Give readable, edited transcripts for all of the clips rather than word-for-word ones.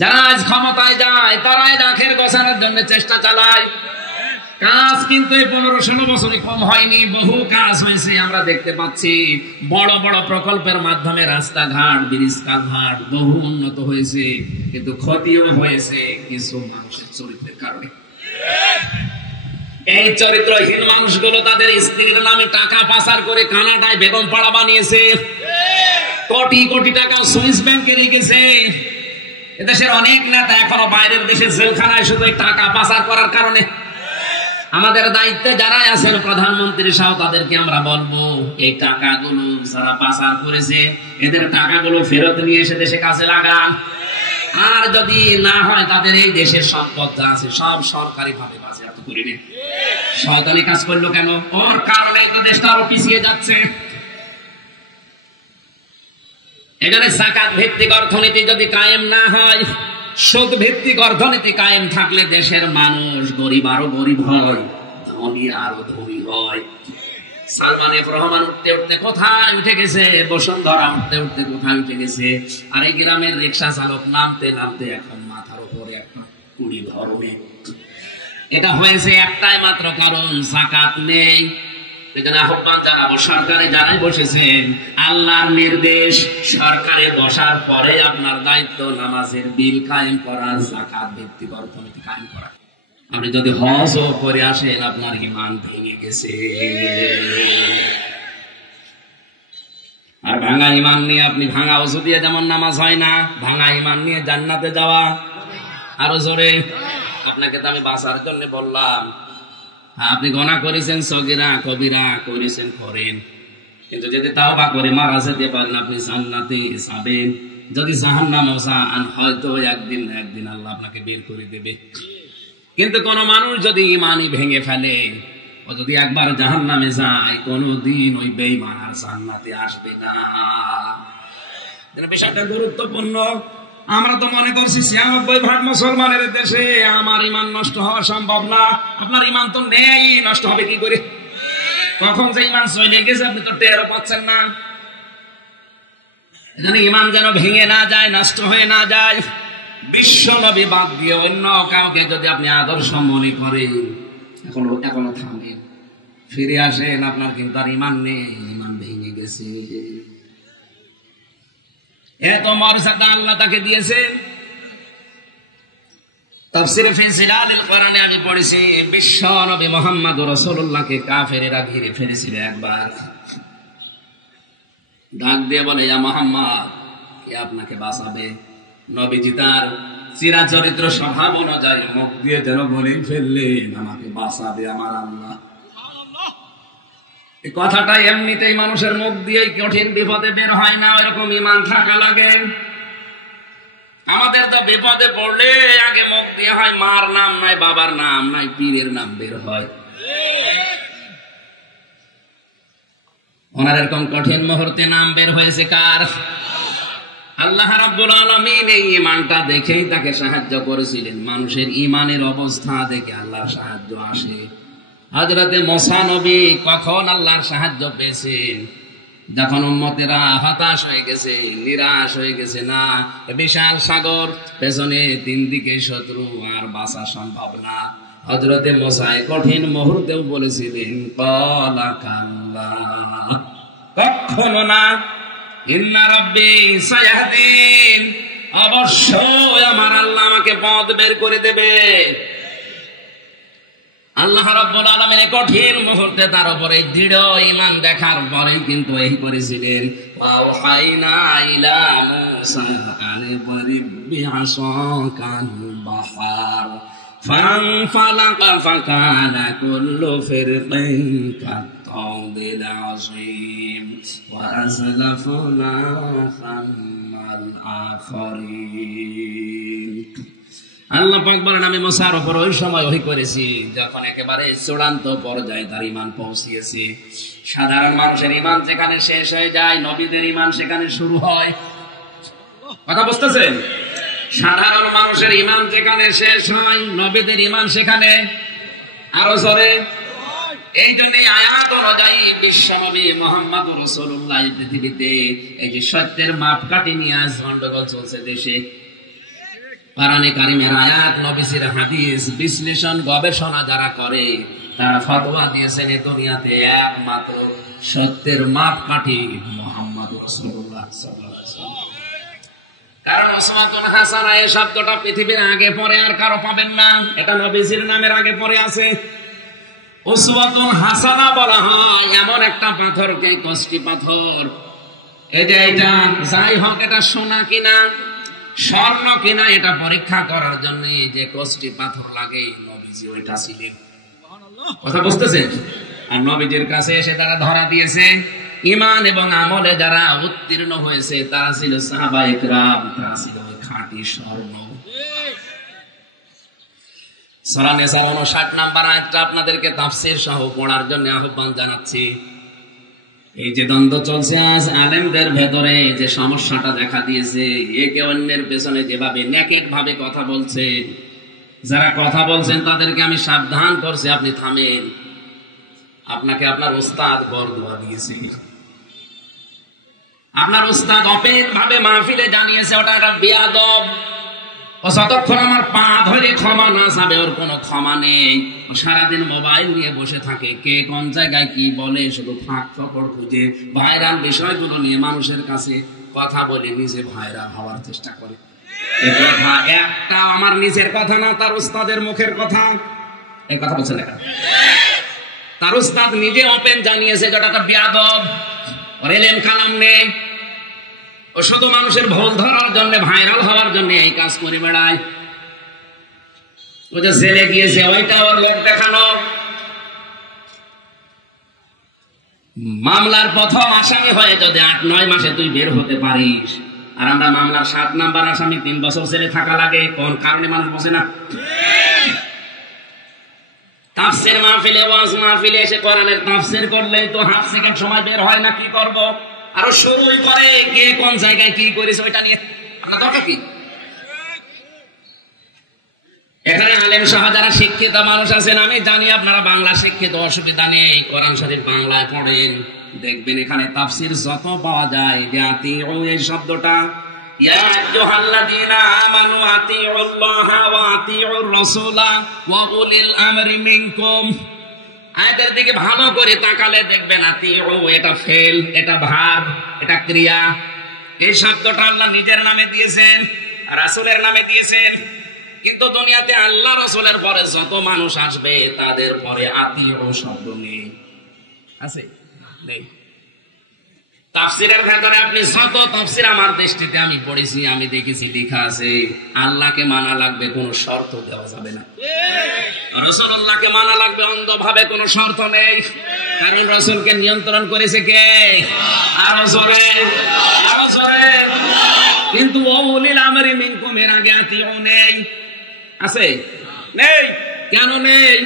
যারা আজ ক্ষমতায় যায় তারাই লাখের গোছানোর জন্য চেষ্টা চালায়। কাজ কিন্তু এই 15-16 বছরে কম হয়নি, বহু কাজ হয়েছে। আমরা দেখতে পাচ্ছি বড় বড় প্রকল্পের মাধ্যমে রাস্তাঘাট, ব্রিজ, কালভার্ট বহু উন্নত হয়েছে, কিন্তু ক্ষতিও হয়েছে কিছু মানুষের চরিত্রের কারণে। এই চরিত্রহীন মানুষগুলো তাদের স্ত্রীর নামে টাকা পাচার করে কানাডায় বেগম পাড়া বানিয়েছে, কোটি কোটি টাকা সুইস ব্যাংকে রেখেছে। এদেশের অনেক নেতা এখনো বাইরের দেশে জেলখানায় শুধু টাকা পাচার করার কারণে। আমাদের দায়িত্বে যারা আছেন, প্রধানমন্ত্রী সহ, তাদেরকে আমরা বলবো এই টাকাগুলো যারা পাচার করেছে এদের টাকাগুলো ফেরত নিয়ে এসে দেশে কাজে লাগান। আর যদি না হয় তাদের এই দেশের সম্পদ যা আছে সব সরকারি ভাবে বাজেয়াপ্ত করে নেন। শয়তানি কাজ করলো কেন? ওর কারণে তো দেশটা আরো পিছিয়ে যাচ্ছে। এখানে যাকাত ভিত্তিক অর্থনীতি যদি কায়েম না হয়, সুদ ভিত্তিক অর্থনীতি কায়েম থাকলে দেশের মানুষ গরিব আরো গরিব হয়, ধনী আরো ধনী হয়। সালমান এফ রহমান উঠতে উঠতে কোথায় উঠে গেছে, বসুন্ধরা উঠতে উঠতে কোথায় উঠে গেছে, আর এই গ্রামের রিক্সা চালক নামতে নামতে এখন মাথার উপরে একটা কুড়ি ধরবে। এটা হয়েছে একটাই মাত্র কারণ, যাকাত নেই। এখানে আহ্বান জানাবো সরকারে যারাই বসেছেন, আল্লাহর নির্দেশ, সরকারে বসার পরে আপনার দায়িত্ব নামাজের বিল কায়েম করা, যাকাত ভিত্তিক অর্থনীতি কায়েম করা। আপনি যদি হজ করে আসেন আপনার ঈমান ভেঙে গেছে। আর ভাঙা ঈমান নিয়ে আপনি, ভাঙা ওযু দিয়ে যেমন নামাজ হয় না, ভাঙা ঈমান নিয়ে জান্নাতে যাওয়া আরো জোরে। আপনাকে তো আমি বাঁচার জন্য বললাম, আপনি গুনাহ করেছেন, সগীরা কবিরা করেছেন, করেন, কিন্তু যদি তাওবা করে মারা যেতে পারেন আপনি জান্নাতে যাবেন। যদি জাহান্নামে যান হয়তো একদিন না একদিন আল্লাহ আপনাকে বের করে দেবে। কিন্তু কোন মানুষ যদি ঈমানই ভেঙে ফেলে, ও যদি একবার জাহান্নামে যায়, কোনদিন ওই বেঈমান আর জান্নাতে আসবে না। বিষয়টা গুরুত্বপূর্ণ। আমরা তো মনে করছি 96% মুসলমানের দেশে আমার ঈমান নষ্ট হওয়া সম্ভব না। আপনার ঈমান তো নেই, নষ্ট হবে কি করে? কখন যে ঈমান চলে গেছে আপনি তো টেরও পাচ্ছেন না। এখানে ঈমান যেন ভেঙে না যায়, নষ্ট হয়ে না যায়। বিশ্ব নবী বাদ দিয়ে অন্য কাউকে যদি আপনি আদর্শ মনে করেন, এখনো থামেন, ফিরে আসেন। আপনার কিন্তু আর ঈমান নেই, ঈমান ভেঙে গেছে। এত মর্যাদা আল্লাহ তাকে দিয়েছেন। তাফসীরে ফি জিলালিল কোরআনে আমি পড়েছি, বিশ্ব নবী মুহাম্মদ রাসূলুল্লাহকে কাফেরেরা ঘিরে ফেলেছিল একবার। ডাক দিয়ে বলে, ইয়া মুহাম্মদ, কে আপনাকে বাঁচাবে? নবীজি তার চিরাচরিত্র স্বভাব অনুযায়ী মুখ দিয়ে যেন বলে ফেললেন, আমাকে বাঁচাবে আমার আল্লাহ। এই কথাটা এমনিতেই মানুষের মুখ দিয়ে কঠিন বিপদে বের হয় না, এরকম ঈমান থাকা লাগে। আমাদের তো বিপদে পড়লে আগে মুখ দিয়ে হয় মার নাম নাই, বাবার নাম নাই, পীরের নাম বের হয়। ওনার এরকম কঠিন মুহূর্তে নাম বের হয়েছে কার? আল্লাহ রাব্বুল আলামিন এই ঈমানটা দেখেই তাকে সাহায্য করেছিলেন। মানুষের ঈমানের অবস্থা দেখে আল্লাহর সাহায্য আসে। হযরতে মুসা নবী কখন আল্লাহর সাহায্য পেয়েছেন? যখন উম্মতেরা হতাশ হয়ে গেছে, নিরাশ হয়ে গেছে, না বিশাল সাগর, পেছনে 3 দিকে শত্রু, আর বাঁচা সম্ভব না। হযরতে মুসা কঠিন মুহূর্তেও বলেছিলেন, ক্বালা কাল্লা, কখনো না, ইন্না রাব্বি সায়াহদিন, অবশ্যই আমার আল্লাহ আমাকে পথ বের করে দেবে। আল্লাহ রাব্বুল আলামিন কঠিন মুহূর্তে তার উপরে দৃঢ় ঈমান দেখার পরে কিন্তু এই করেছিলেন, ওয়াহাইনা ইলা মুসা আন বরিব বিআসাকাল বাহর ফানফালাকা ফাকানা কুল্লু ফিরকিন কাত্তাউদিল আযীম ওয়া আযলাফনা সাম্মাল আখরিন। আল্লাহ পাক বলেন, আমি মুসার উপর ওই সময় ওহী করেছি যখন একেবারে চূড়ান্ত পর্যায়ে তার ঈমান পৌঁছিয়েছে। সাধারণ মানুষের ঈমান যেখানে শেষ হয়ে যায়, নবীদের ঈমান সেখানে শুরু হয়। কথা বুঝতেছেন? সাধারণ মানুষের ঈমান যেখানে শেষ হয়, নবীদের ঈমান সেখানে আরো জোরে। এই জন্য আয়াত অনুযায়ী বিশ্বনবী মুহাম্মদ রাসূলুল্লাহ পৃথিবীতে এই যে সত্যের মাপকাঠি নিয়ে আজ গন্ডগোল চলছে দেশে, কোরআনে কারিমের আয়াত, নবীজির হাদিস বিশ্লেষণ গবেষণা যারা করে তারা ফতোয়া দিয়েছেন এই দুনিয়াতে একমাত্র সত্যের মাপকাঠি মুহাম্মদ রাসূলুল্লাহ সাল্লাল্লাহু আলাইহি ওয়াসাল্লাম। কারণ উসওয়াতুন হাসানা এই শব্দটা পৃথিবীর আগে পরে আর কারো পাবেন না, এটা নবীজির নামের আগে পরে আছে। উসওয়াতুন হাসানা বলা হয় এমন একটা পাথরকে, কষ্টি পাথর, এই যে এটা যাই হোক এটা সোনা কিনা স্বর্ণ কিনা এটা পরীক্ষা করার জন্য এই যে কষ্টি পাথর লাগে, নবীজি ওইটা ছিলেন। কথা বুঝতেছেন? আর নবীজির কাছে এসে তারা ধরা দিয়েছে, ঈমান এবং আমলে যারা উত্তীর্ণ হয়েছে তারা ছিল সাহাবায়ে কেরাম, তারা ছিল ওই খাঁটি স্বর্ণ। সূরা নিসার 59 নাম্বার আয়াতটা আপনাদেরকে তাফসীর সহ পড়ার জন্য আহ্বান জানাচ্ছি। এই যে দ্বন্দ্ব চলছে আজ আলেমদের ভেতরে, যে সমস্যাটা দেখা দিয়েছে, একে অন্যের পেছনে যেভাবে নেকেট ভাবে কথা বলছে, যারা কথা বলছেন তাদেরকে আমি সাবধান করছি, আপনি থামেন। আপনাকে আপনার ওস্তাদ বরদোয়া দিয়েছে, আপনার ওস্তাদ অপেন ভাবে মাহফিলে জানিয়েছে ওটা একটা বেয়াদব, ও যতক্ষণ আমার পা ধরে ক্ষমা না চাবে ওর কোনো ক্ষমা নেই। ও সারাদিন মোবাইল নিয়ে বসে থাকে, কে কোন জায়গায় কি বলে শুধু ফাঁক ফকড় খুঁজে ভাইরাল বিষয়গুলো নিয়ে মানুষের কাছে কথা বলে নিজে ভাইরাল হওয়ার চেষ্টা করে। একটা আমার নিজের কথা না, তার উস্তাদের মুখের কথা। এই কথা বলছে না, তার উস্তাদ নিজে ওপেন জানিয়েছে যেটা একটা বেয়াদব, ওর এলেম কালাম নেই, ও শুধু মানুষের ভুল ধরার জন্য, ভাইরাল হওয়ার জন্য এই কাজ করে বেড়ায়। ও যে জেলে গিয়েছে ওইটা ওর লোক দেখানো। মামলার প্রথম আসামি হয়ে যদি 8-9 মাসে তুই বের হতে পারিস, আর আমরা মামলার 7 নাম্বার আসামি 3 বছর জেলে থাকা লাগে, কোন কারণে মানুষ বসে না? তাফসীর মাহফিলে, ওয়াজ মাহফিলে এসে কোরআনের তাফসীর করলে তো হাফ সেকেন্ড সময় বের হয় না, কি করব? আরো শুরু করে কে কোন জায়গায় কি করেছে ওইটা নিয়ে আপনার দরকার কি? এখানে আলেম সহ যারা শিক্ষিত মানুষ আছেন, আমি জানি আপনারা বাংলা শিক্ষিত, অসুবিধা নেই, কোরআন শরীফ বাংলায় পড়েন, দেখবেন এখানে তাফসীর যত পাওয়া যায় যে আতিউ এই শব্দটা, ইয়া আইয়ুহাল্লাযীনা আমানু আতিউল্লাহা ওয়া আতিউর রাসূলা ওয়া উলিল আমরি মিনকুম। আয়াতের দিকে ভালো করে তাকালে দেখবেন আতিউ এটা ফেল, এটা ভার্ব, এটা ক্রিয়া। এই শব্দটা আল্লাহ নিজের নামে দিয়েছেন, রাসূলের নামে দিয়েছেন, কিন্তু দুনিয়াতে আল্লাহ রাসূলের পরে যত মানুষ আসবে তাদের পরে আতিউ শব্দ নেই, আছে নেই। তাফসীরের ভেতরে আপনি যত তাফসীর আমার দৃষ্টিতে আমি পড়েছি, আমি দেখেছি লেখা আছে আল্লাহকে মানা লাগবে, কোনো শর্ত দেওয়া যাবে না। রাসূলুল্লাহকে মানা লাগবে অন্ধভাবে, কোনো শর্ত নেই, কারণ রাসূলকে নিয়ন্ত্রণ করেছে কে? আরো জোরে, আরো জোরে। কিন্তু উলিল আমরি মিনকুম এর আগে আতিউ নেই, আছে নেই? কেন নেই?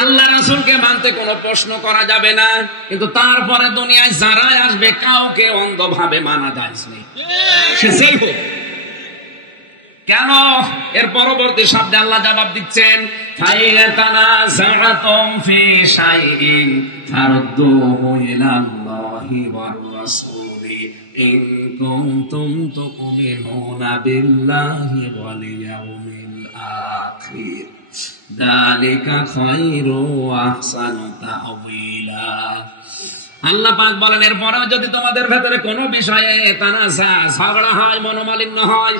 আল্লাহ রাসূলকে মানতে কোনো প্রশ্ন করা যাবে না, কিন্তু তারপরে দুনিয়ায় যারাই আসবে কাউকে অন্ধভাবে মানা যায় না, সে যেই হোক। কেন? এর পরবর্তী শব্দে আল্লাহ জবাব দিচ্ছেন, ফাইয়াতানাযাআতুম ফি শাইইন ফারুদ্দুহু ইলাল্লাহি ওয়ার রাসূলি ইন কুনতুম তু'মিনুনা বিল্লাহি ওয়াল ইয়াউমিল আখির যালিকা খায়রু ওয়া আহসানু তা'ওয়িলা। আল্লাহ পাক বলেন এরপরেও যদি তোমাদের ভেতরে কোনো বিষয়ে তানাজা, ঝগড়া হয়, মনোমালিন্য হয়,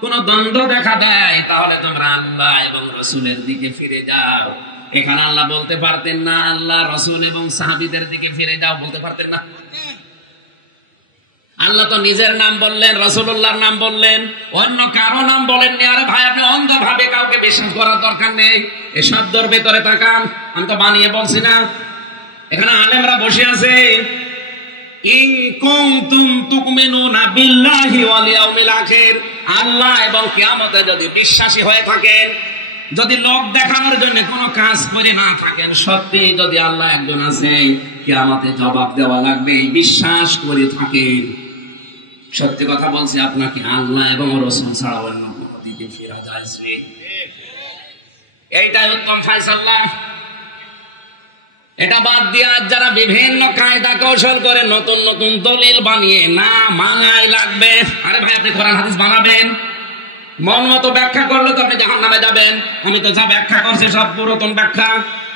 কোন দ্বন্দ্ব দেখা দেয়, তাহলে তোমরা আল্লাহ এবং রাসূলের দিকে ফিরে যাও। এখানে আল্লাহ বলতে পারতেন না আল্লাহ, রাসূল এবং সাহাবীদের দিকে ফিরে যাও, বলতে পারতেন না? আল্লাহ তো নিজের নাম বললেন, রাসূলুল্লাহর নাম বললেন, অন্য কারো নাম বলেননি। আরে ভাই, আপনি অন্ধভাবে কাউকে বিশ্বাস করার দরকার নেই। এই শব্দের ভেতরে তাকান, আমি তো বানিয়ে বলছি না। এখানে আলেমরা বসে আছে, ইন কুনতুম তু'মিনুনা বিল্লাহি ওয়াল ইয়াউমিল আখির, আল্লাহ এবং কিয়ামতে যদি বিশ্বাসী হয়ে থাকেন, যদি লোক দেখানোর জন্য কোনো কাজ করে না থাকেন, সত্যি যদি আল্লাহ একজন আছে, কিয়ামতে জবাব দেওয়া লাগবে, বিশ্বাস করে থাকেন, সত্যি কথা বলছি আপনাকে, আল্লাহ এবং রাসূল ছাড়া অন্য কোনো দিকে ফেরা যায় না। এইটাই উত্তম ফয়সালা। এটা বাদ দিয়ে আজ যারা বিভিন্ন কায়দা কৌশল করে নতুন নতুন দলিল বানিয়ে না মানাই লাগবে। আরে ভাই, আপনি কোরআন হাদিস বানাবেন, মন মতো ব্যাখ্যা করলে তো আপনি জাহান্নামে যাবেন। আমি তো যা ব্যাখ্যা করছি সব পুরাতন ব্যাখ্যা,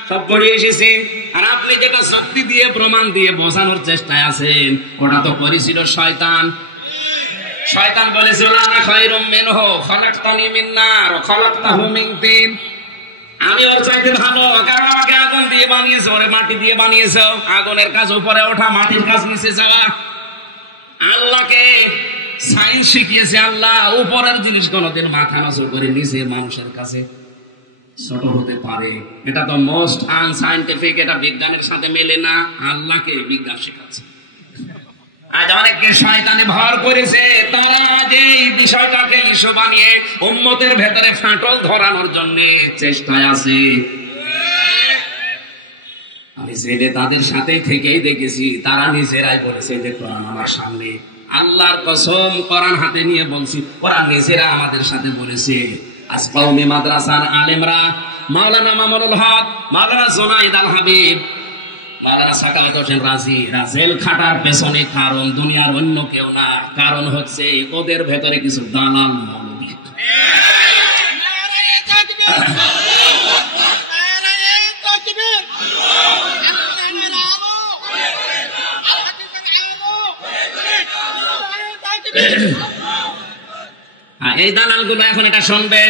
সব পড়ে এসেছি। আর আপনি যেটা শক্তি দিয়ে প্রমাণ দিয়ে বোঝানোর চেষ্টায় আছেন, ওটা তো করেছিল শয়তান। শয়তান বলেছিল আনা খায়রুম মিনহু খালাকতানি মিন নার ওয়া খালাকতাহু মিন তিন, আমি ওর চাইতে ভালো, কারণ আমাকে আগুন দিয়ে বানিয়েছো, ওরে মাটি দিয়ে বানিয়েছো। আগুনের কাজ উপরে ওঠা, মাটির কাজ নিচে যাওয়া। আল্লাহকে সায়েন্স শিখিয়েছে আল্লাহ, উপরের জিনিস কোনোদিন মাথা নষ্ট করে নিচের মানুষের কাছে ছোট হতে পারে। এটা তো মোস্ট আনসাইন্টিফিক, এটা বিজ্ঞানের সাথে মেলে না। আল্লাহকে বিজ্ঞান শেখাচ্ছে। আজ অনেকে শয়তানে ভর করেছে, তারা যে বিষয়টাকে ইস্যু বানিয়ে উম্মতের ভেতরে ফাটল ধরানোর জন্য চেষ্টায় আছে। আমি জেলে তাদের সাথে থেকেই দেখেছি, তারা নিজেরাই বলেছে যে কোরআন আমার সামনে, আল্লাহর কসম কোরআন হাতে নিয়ে বলছি, ওরা নিজেরা আমাদের সাথে বলেছে। আজ কওমি মাদ্রাসার আলেমরা, মাওলানা মামুনুল হক, মাওলানা জুনাইদ আল হাবিব, মাওলানা সাকাওয়াত হোসেন রাজি, জেল খাটার পেছনে কারণ দুনিয়ার অন্য কেউ না, কারণ হচ্ছে ওদের ভেতরে কিছু দালাল মৌলবী। এই দালাল গুলো এখন এটা শুনবে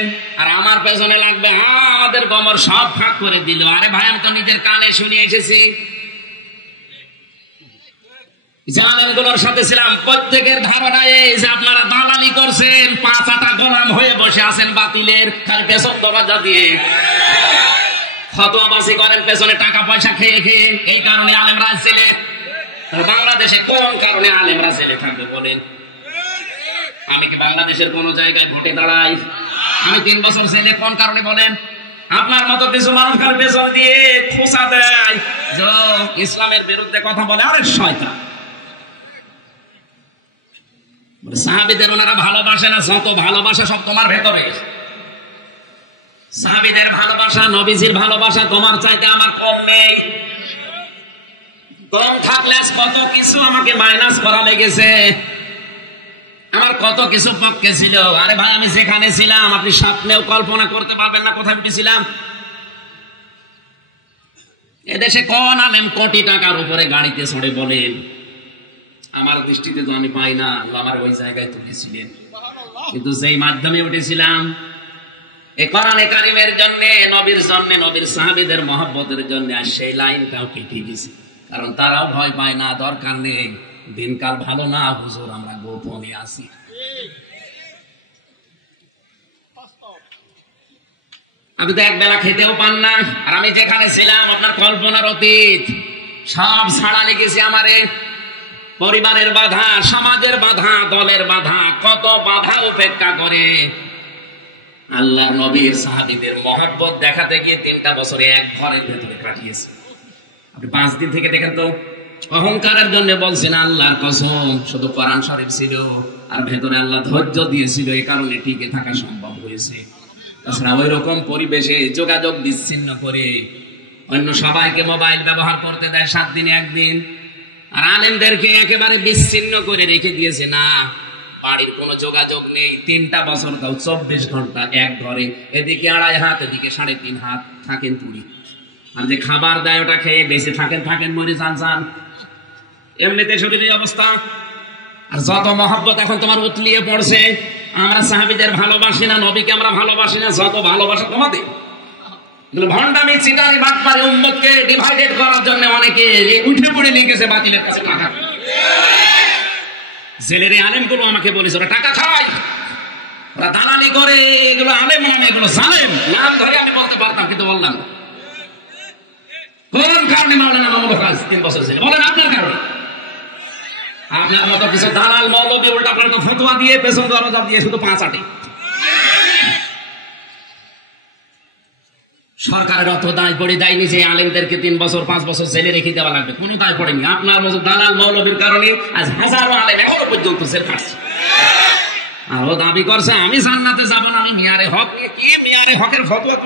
আর আমার পেছনে লাগবে, আমাদের গমর সব ফাঁক করে দিল। আরে ভাই, আমি তো নিজের কানে শুনে এসেছি। জালেমগুলোর সাথে ছিলাম, প্রত্যেকের ধারণা এই যে আপনারা দালালি করছেন, পাঁচাটা গোলাম হয়ে বসে আছেন বাতিলের, খালি পেছন দরজা দিয়ে ফতোয়াবাজি করেন, পেছনে টাকা পয়সা খেয়ে খেয়ে। এই কারণে আলেমরা ছেলে, বাংলাদেশে কোন কারণে আলেমরা ছেলে থাকবে বলেন? আমি কি বাংলাদেশের কোন জায়গায় ভোটে দাঁড়াই? আমি 3 বছর ছেলে কোন কারণে বলেন? আপনার মতো কিছু মানুষ খালি পেছন দিয়ে খোঁচা দেয়, যে ইসলামের বিরুদ্ধে কথা বলে। আরে শয়তান! সাহাবীদের ওনারা ভালোবাসে না, যত ভালোবাসা সব তোমার ভেতরে। সাহাবীদের ভালোবাসা, নবীজির ভালোবাসা তোমার চাইতে আমার কম নেই। কম থাকলে কত কিছু আমাকে মাইনাস করা লেগেছে, আমার কত কিছু পক্ষে ছিল। আরে ভাই, আমি যেখানে ছিলাম আপনি স্বপ্নেও কল্পনা করতে পারবেন না কোথায় উঠেছিলাম। এদেশে কোন আলেম কোটি টাকার উপরে গাড়িতে চড়ে বলেন? আমার দৃষ্টিতে তো আমি পাই না, আমার ওই জায়গায় তুলেছিলেন। কিন্তু যেই মাধ্যমে উঠেছিলাম, এই কোরআনে কারিমের জন্য, নবীর জন্য, নবীর সাহাবীদের মহব্বতের জন্য, আর সেই লাইনটাও কেটে গেছে। কারণ তারাও ভয় পায় না, দরকার নেই, দিনকাল ভালো না, হুজুর আমরা গোপনে আছি। আমি তো এক বেলা খেতেও পান না। আর আমি যেখানে ছিলাম আপনার কল্পনার অতীত, সব ছাড়া লেগেছে আমারে। পরিবারের বাধা, সমাজের বাধা, দলের বাধা, কত বাধা উপেক্ষা করে আল্লাহ নবীর সাহাবীদের মহব্বত দেখাতে গিয়ে 3টা বছরে এক ঘরের ভেতরে কাটিয়েছে। আপনি 5 দিন থেকে দেখেন তো, অহংকারের জন্য বলছেন আল্লাহর কসম, শুধু কোরআন শরীফ ছিল আর ভেতরে আল্লাহ ধৈর্য দিয়েছিল, এই কারণে টিকে থাকা সম্ভব হয়েছে। তাছাড়া ওই রকম পরিবেশে যোগাযোগ বিচ্ছিন্ন করে অন্য সবাইকে মোবাইল ব্যবহার করতে দেয় 7 দিনে 1 দিন, আর আলেমদেরকে একেবারে বিচ্ছিন্ন করে রেখে দিয়েছে। না, বাড়ির কোনো যোগাযোগ নেই। 3টা বছর তাও 24 ঘন্টা এক ঘরে, এদিকে 2.5 হাত, এদিকে 3.5 হাত থাকেন পুরি। আর যে খাবার দেয় ওটা খেয়ে বেঁচে থাকেন মরে যান। এমনিতে শরীরের অবস্থা। আর যত মহব্বত এখন তোমার উতলিয়ে পড়ছে, আমরা সাহাবীদের ভালোবাসি না, নবীকে আমরা ভালোবাসি না, যত ভালোবাসা তোমাদের। ভণ্ডামি, চিটারি, বাটপারি, উম্মতকে ডিভাইডেড করার জন্য অনেকে উঠে পড়ে নিয়ে গেছে বাতিলের কাছে টাকা। জেলের আলেমগুলো আমাকে বলেছে ওরা টাকা খায়, ওরা দালালি করে, এগুলো আলেম নামে, এগুলো জালেম। নাম ধরে আমি বলতে পারতাম, কিন্তু বললাম না। কোন কারণে মাওলানা মামুনুল হক 3 বছর ছিল? বলেন আপনার কারণে। আপনার মতো কিছু দালাল মৌলবী উল্টা পাল্টা ফতোয়া দিয়ে, পেছন দরজা দিয়ে শুধু 5 আটে। সরকারের অত দায় পড়ে দেয়নি যে আলেমদেরকে 3 বছর 5 বছর জেলে রেখে দেওয়া লাগবে, কোনো দায় পড়েনি। আপনার মতো দালাল মৌলবীর কারণে আজ হাজারো আলেম এখনো পর্যন্ত জেল খাটছে। আর ও দাবি করছে আমি জান্নাতে যাবো না, আমি মিয়ারে হক নিয়ে। কি মিয়ারে হকের ফতোয়া?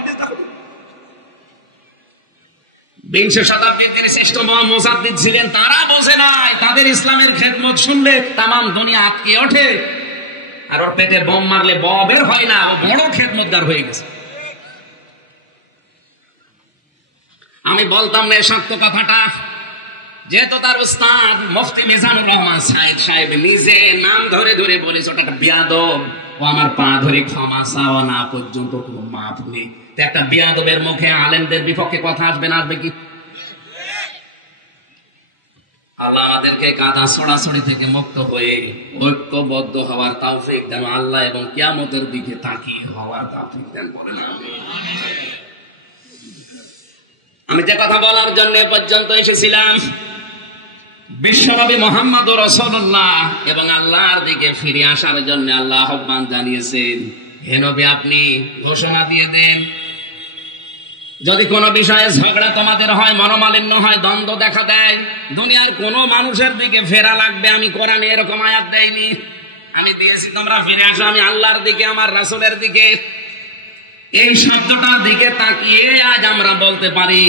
20 শতাব্দীর যিনি শ্রেষ্ঠ মুজাদ্দিদ ছিলেন, তারা বোঝে নাই, তাদের ইসলামের খেদমত শুনলে তামাম দুনিয়া আটকে ওঠে। আর ওর পেটে বোম মারলে বের হয় না, ও বড় খেদমতগার হয়ে গেছে। আমি বলতাম না সত্য কথাটা, যেহেতু তার উস্তাদ মুফতি মিজানুর রহমান সাইদ সাহেব নিজে নাম ধরে ধরে বলেছে ওটা একটা বেয়াদব, ও আমার পা ধরে ক্ষমা চাওয়া না পর্যন্ত কোনো মাপ নেই। একটা বেয়াদবের মুখে আলেমদের বিপক্ষে কথা আসবে না, আসবে কি? আল্লাহ আমাদেরকে কাদা ছড়াছড়ি থেকে মুক্ত হয়ে ঐক্যবদ্ধ হওয়ার তৌফিক দেন আল্লাহ, এবং কিয়ামতের দিকে তাকিয়ে হওয়ার তৌফিক দেন, বলেন আমিন। আমি যে কথা বলার জন্য পর্যন্ত এসেছিলাম, বিশ্বনবী মুহাম্মদ রাসূলুল্লাহ এবং আল্লাহর দিকে ফিরে আসার জন্য আল্লাহ আহ্বান জানিয়েছেন। হে নবী, আপনি ঘোষণা দিয়ে দেন, যদি কোনো বিষয়ে ঝগড়া তোমাদের হয়, মনোমালিন্য হয়, দ্বন্দ্ব দেখা দেয়, দুনিয়ার কোনো মানুষের দিকে ফেরা লাগবে, আমি কোরআনে এরকম আয়াত দেইনি, আমি দিয়েছি তোমরা ফিরে আসো আমি আল্লাহর দিকে, আমার রাসূলের দিকে। এই শব্দটার দিকে তাকিয়ে আজ আমরা বলতে পারি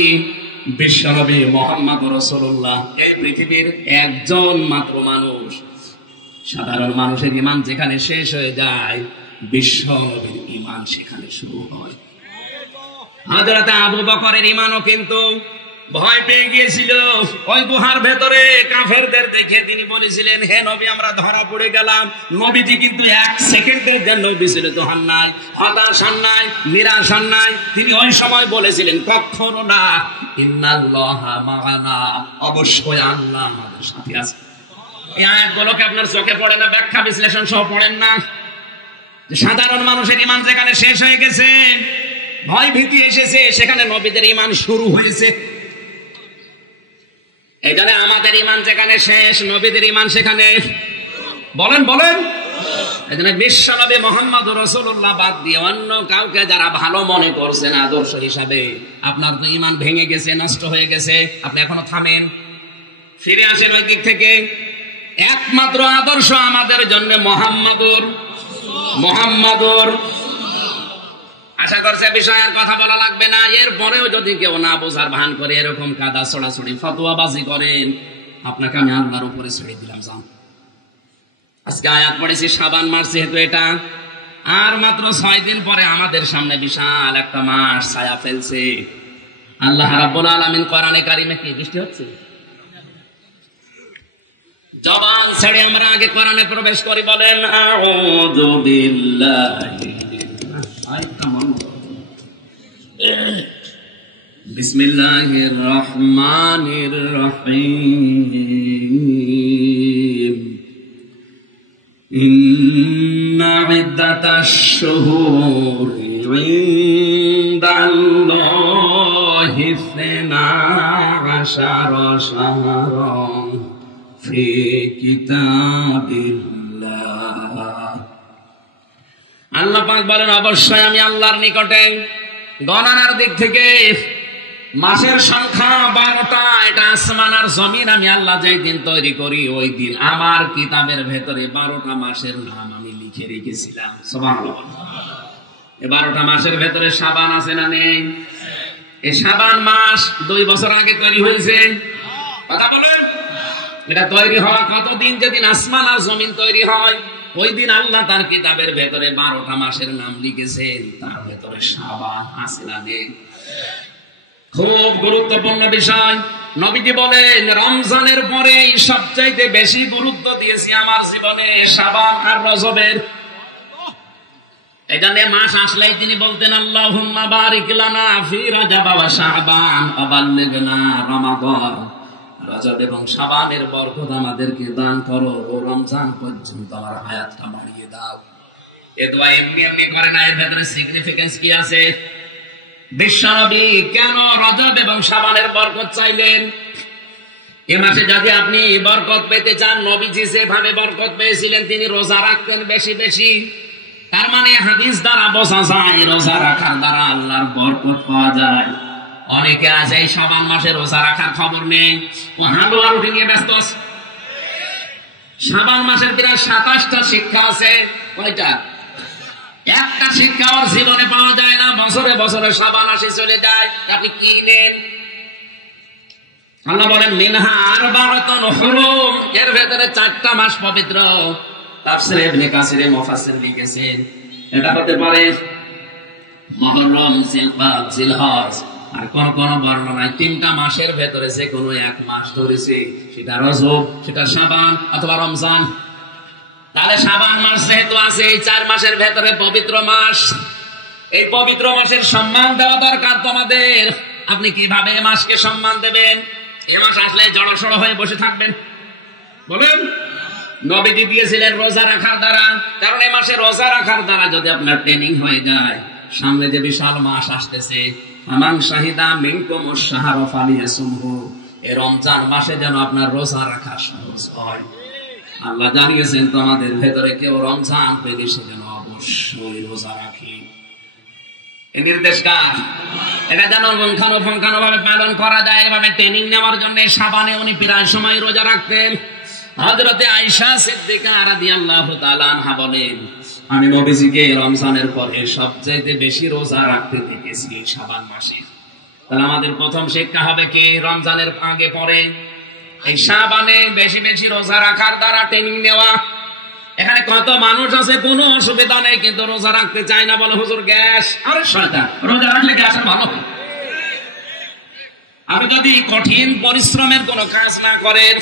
বিশ্বনবী মুহাম্মদ রাসূলুল্লাহ এই পৃথিবীর একজন মাত্র মানুষ। সাধারণ মানুষের ঈমান যেখানে শেষ হয়ে যায়, বিশ্বনবীর ঈমান সেখানে শুরু হয়। হযরত আবু বকরের ঈমানও কিন্তু ভয় পেয়ে গিয়েছিল। ওই গুহার ভেতরে কাফেরদের দেখে তিনি বলেছিলেন, হে নবী, আমরা ধরা পড়ে গেলাম। নবীজি কিন্তু এক সেকেন্ডের জন্য বিচলিত হন নাই, হতাশ হন নাই, নিরাশ হন নাই। তিনি ওই সময় বলেছিলেন, কখনো না, ইন্নাল্লাহা মা'ানা, অবশ্যই আল্লাহ আমাদের সাথে আছে। এই আয়াতগুলোকে আপনার চোখে পড়ে না, ব্যাখ্যা বিশ্লেষণ সহ পড়েন না? সাধারণ মানুষের ঈমান যেখানে শেষ হয়ে গেছে, ভয় ভীতি এসেছে, সেখানে নবীদের ঈমান শুরু হয়েছে। এখানে আমাদের ঈমান যেখানে শেষ, নবীদের ঈমান সেখানে। বলেন বলেন। এখানে বিশ্বনবী মুহাম্মদ রাসূলুল্লাহ বাদ দিয়ে অন্য কাউকে যারা ভালো মনে করছেন আদর্শ হিসাবে, আপনার তো ঈমান ভেঙে গেছে, নষ্ট হয়ে গেছে। আপনি এখনো থামেন, ফিরে আসেন ওই দিক থেকে। একমাত্র আদর্শ আমাদের জন্য মুহাম্মাদুর। আশা করছে বিষয়ের কথা বলা লাগবে না। এরপরেও যদি কেউ না বোঝার ভান করে এরকম কাদা ছড়াছড়ি ফতোয়াবাজি করেন, আপনাকে আমি আল্লাহর উপরে ছেড়ে দিলাম। যান, আজকে আয়াত পড়েছি শাবান মাস, যেহেতু এটা আর মাত্র 6 দিন পরে আমাদের সামনে বিশাল একটা মাস ছায়া ফেলছে। আল্লাহ রাব্বুল আলামিন কোরআনে কারিমে কি বৃষ্টি হচ্ছে? জবান ছেড়ে আমরা আগে কোরআনে প্রবেশ করি, বলেন আউযু বিল্লাহি বিসমিল্লাহির রহমানির রহিম। ইন্না ইদ্দাতাশ শুহুরি ইনদাল্লাহি 12 শাহরান ফি কিতাবিল্লাহ। আল্লাহ পাক বলেন, অবশ্যই আমি আল্লাহর নিকটে গণনার দিক থেকে মাসের সংখ্যা 12টা। এটা আসমান আর জমিন আমি আল্লাহ যেই দিন তৈরি করি, ওই দিন আমার কিতাবের ভেতরে 12টা মাসের নাম আমি লিখে রেখেছিলাম। সুবহানাল্লাহ। এই 12টা মাসের ভেতরে শাবান আছে না নেই? এই শাবান মাস 2 বছর আগে তৈরি হয়েছে। কথা বলেন, এটা তৈরি হওয়া কতদিন? যেদিন আসমান আর জমিন তৈরি হয়, ওই দিন আল্লাহ তার কিতাবের ভেতরে 12টা মাসের নাম লিখেছেন। তার ভেতরে শাবান আছে না নেই? খুব গুরুত্বপূর্ণ বিষয়। নবীজি বলেন, রমজানের পরে সবচাইতে বেশি গুরুত্ব দিয়েছি আমার জীবনে শাবান আর রজবের। এই জন্য মাস আসলেই তিনি বলতেন, আল্লাহুম্মা বারিক লানা ফি রজব ওয়া শাবান ওয়া বাল্লিগনা রমাদান। রজব এবং শাবানের বরকত আমাদেরকে দান করো, ও রমজান পর্যন্ত আমার হায়াতটা বাড়িয়ে দাও। এ দোয়া এমনি এমনি করে না, এর ভেতরে সিগনিফিকেন্স কি আছে? বিশ্বনবী কেন রজব এবং শাবানের বরকত চাইলেন? এ মাসে যদি আপনি বরকত পেতে চান, নবীজি যেভাবে বরকত পেয়েছিলেন, তিনি রোজা রাখতেন বেশি বেশি। তার মানে হাদিস দ্বারা বোঝা যায় রোজা রাখার দ্বারা আল্লাহর বরকত পাওয়া যায়। অনেকে আছে এই শাবান মাসে রোজা রাখার খবর নেই, ও হালুয়া রুটি নিয়ে ব্যস্ত। শাবান মাসের প্রায় 27টা শিক্ষা আছে। কয়টা? একটা শিক্ষা ওর জীবনে পাওয়া যায় না। বছরে বছরে শাবান আসে চলে যায়, আপনি কি নেন? আল্লাহ বলেন, মিনহা আরবাআতুন হুরুম, এর ভেতরে 4টা মাস পবিত্র। তাফসীরে ইবনে কাসিরে মুফাসসির লিখেছেন এটা হতে পারে মুহররম, জিলকাদ, জিলহজ। আর কোন কোন বর্ণনায় 3টা মাসের ভেতরে যে কোনো এক মাস ধরেছে, সেটা রজব, সেটা শাবান অথবা রমজান। তাহলে শাবান মাস যেহেতু আছে, এই 4 মাসের ভেতরে পবিত্র মাস, এই পবিত্র মাসের সম্মান দেওয়া দরকার তোমাদের। আপনি কিভাবে এই মাসকে সম্মান দেবেন? এই মাস আসলে জড়সড় হয়ে বসে থাকবেন? বলেন। নবীজি দিয়েছিলেন রোজা রাখার দ্বারা, কারণ এই মাসে রোজা রাখার দ্বারা যদি আপনার ট্রেনিং হয়ে যায়, সামনে যে বিশাল মাস আসতেছে, আমান শাহিদা মিনকুমুশ শাহরা ফালিয়াসুমহু, এই রমজান মাসে যেন আপনার রোজা রাখা সহজ হয়। আল্লাহ জানিয়েছেন তোমাদের ভেতরে কেউ রমজান পেলে সে যেন অবশ্যই রোজা রাখে। এই নির্দেশ কার? এটা যেন পুঙ্খানুপুঙ্খানু ভাবে পালন করা যায়, এভাবে ট্রেনিং নেওয়ার জন্য শাবানে উনি প্রায় সময় রোজা রাখতেন। হযরতে আয়েশা সিদ্দিকা রাদিয়াল্লাহু তাআলা আনহা বলেন, আমি নবীজিকে রমজানের পরে সবচেয়ে বেশি রোজা রাখতে দেখেছি শাবান মাসে। তাহলে আমাদের প্রথম শিক্ষা হবে কি? রমজানের আগে পরে এই শাবানে বেশি বেশি রোজা রাখার দ্বারা ট্রেনিং নেওয়া। এখানে কত মানুষ আছে কোনো অসুবিধা নেই, কিন্তু রোজা রাখতে চায় না, বলে হুজুর গ্যাস। আরে শয়তান, রোজা রাখলে গ্যাস ভালো হয়। আপনি যদি কঠিন পরিশ্রমের কোনো কাজ না করেন,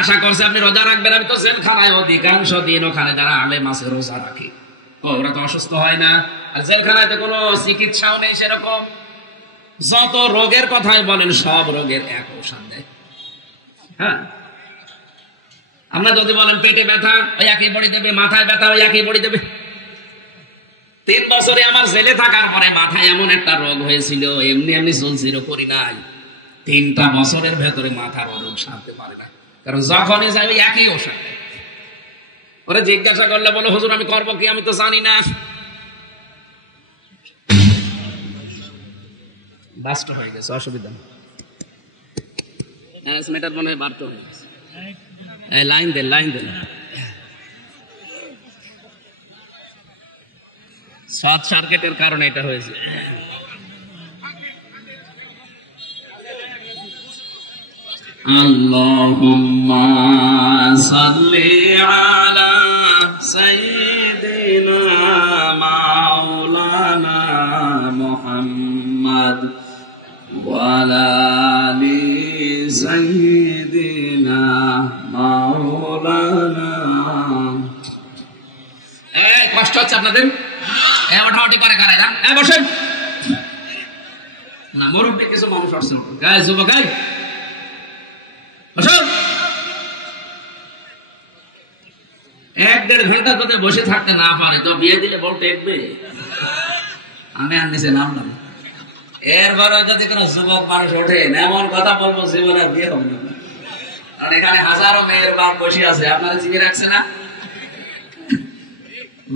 আশা করছে আপনি রোজা রাখবেন। আমি তো জেলখানায় অধিকাংশ দিন ওখানে যারা আলেম আছে রোজা রাখে, ওরা তো অসুস্থ হয় না। আর জেলখানায় তো কোনো চিকিৎসাও নেই সেরকম। যত রোগের কথাই বলেন, সব রোগের এক ঔষধ দেয়। হ্যাঁ, আমরা যদি বলেন পেটে ব্যথা, ওই একই বড়ি দেবে, মাথায় ব্যথা, ওই একই বড়ি দেবে। 3 বছরে আমার জেলে থাকার পরে মাথায় এমন একটা রোগ হয়েছিল, এমনি এমনি চলছিল, করি নাই। 3টা বছরের ভেতরে মাথার রোগ সারতে পারে না, কারণ যখনই যাই ওই একই ওষুধ। ওরা জিজ্ঞাসা করলে বলে হুজুর আমি করবো কি, আমি তো জানি না। বাস্ট হয়ে গেছে, অসুবিধা নেই। মেটার মনে হয় বাড়তে হয়ে গেছে। লাইন দেন, লাইন দেন। শর্ট সার্কিটের কারণে এটা হয়েছে। আল্লাহুম্মা সাল্লি আলা সাইয়্যিদিনা মাওলানা মুহাম্মদ ওয়া আলা আলি সাইয়্যিদিনা মাওলানা। কষ্ট হচ্ছে আপনাদের? ওঠাওটি করে কারা এরা? বসেন না, মুরব্বী কিছু মানুষ আসছে। যুবক বসুন। 1-1.5 ঘন্টা যদি বসে থাকতে না পারে তো বিয়ে দিলে বল টেকবে? আমি আর নিচে নামলাম। এরপরে যদি কোনো যুবক মানুষ ওঠেন, এমন কথা বলবো জীবনে আর বিয়ে হবে না। কারণ এখানে হাজারো মেয়ের বাপ বসে আছে, আপনারা চিনে রাখছে না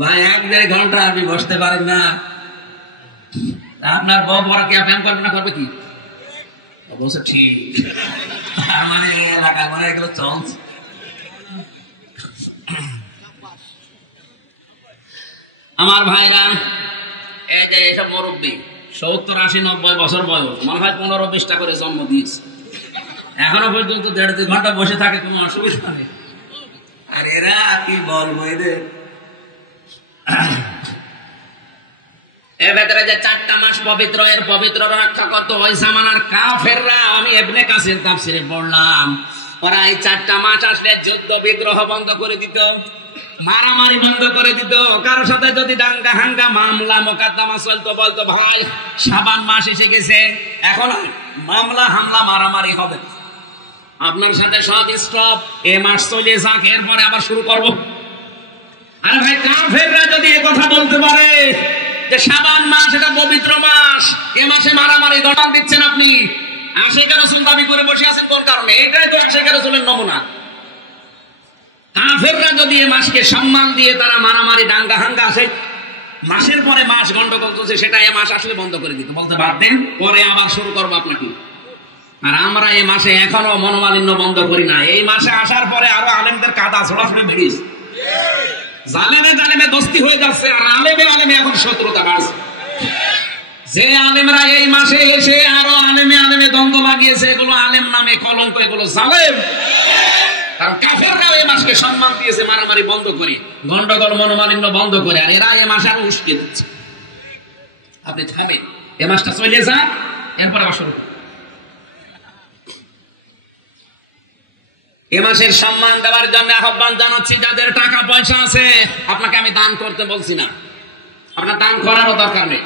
ভাই? 1-1.5 ঘন্টা আপনি বসতে পারেন না, আপনার বউ বড় কি প্যান করবে না? করবে কি? অবশ্য ঠিক, মানে এলাকার মানে এগুলো চলছে। আমার ভাইরা, এই যে এইসব মুরব্বী 70, 80, 90 বছর বয়স, মনে হয় 15-20টা করে জন্ম দিয়েছে, এখনো পর্যন্ত 1.5-2 ঘন্টা বসে থাকে, কোনো অসুবিধা নেই। আর এরা কি বলবো এদের? এর ভেতরে যে 4টা মাস পবিত্র, এর পবিত্র রক্ষা কত ওই জামানার কাফেররা। আমি ইবনে কাসির তাফসীরে পড়লাম, ওরা এই 4টা মাস আসলে যুদ্ধ বিগ্রহ বন্ধ করে দিত, মারামারি বন্ধ করে দিত। কারোর সাথে যদি দাঙ্গা হাঙ্গা মামলা মোকদ্দমা চলতো, বলতো ভাই শাবান মাস এসে গেছে, এখন মামলা হামলা মারামারি হবে, আপনার সাথে সব স্টপ, এ মাস চলে যাক, এরপরে আবার শুরু করব। আরে ভাই, কাফেররা যদি এই কথা বলতে পারে যে শাবান মাস এটা পবিত্র মাস, এ মাসে মারামারি দটান দিচ্ছেন আপনি, আশিক রাসূল দাবি করে বসে আছেন কোন কারণে? এটাই তো আশিক রাসূলের নমুনা। কাফেররা যদি এ মাসকে সম্মান দিয়ে তারা মারামারি দাঙ্গা হাঙ্গা আসে, মাসের পরে মাস গন্ডগোল চলছে, সেটা এ মাস আসলে বন্ধ করে দিত, বলতে বাদ দেন, পরে আবার শুরু করবো আপনাকে। আর আমরা এই মাসে এখনো মনোমালিন্য বন্ধ করি না। এই মাসে আসার পরে আরো আলেমদের কাদা ছোড়াছুড়ি বেরিয়েছে, জালেমে জালেমে দোস্তি হয়ে যাচ্ছে, আর আলেমে আলেমে এখন শত্রুতা বাড়ছে। যে আলেমরা এই মাসে এসে আরো আলেমে আলেমে দ্বন্দ্ব লাগিয়েছে, এগুলো আলেম নামে কলঙ্ক, এগুলো জালেম। কারণ কাফেররাও এই মাসকে সম্মান দিয়েছে মারামারি বন্ধ করে, গন্ডগোল মনোমালিন্য বন্ধ করে, আর এরা এই মাসে আরো উস্কে দিচ্ছে। আপনি থামেন, এই মাসটা চলে যান, এরপর আবার শুরু। এ মাসের সম্মান দেওয়ার জন্য আহ্বান জানাচ্ছি। যাদের টাকা পয়সা আছে, আপনাকে আমি দান করতে বলছি না, আপনার দান করারও দরকার নেই।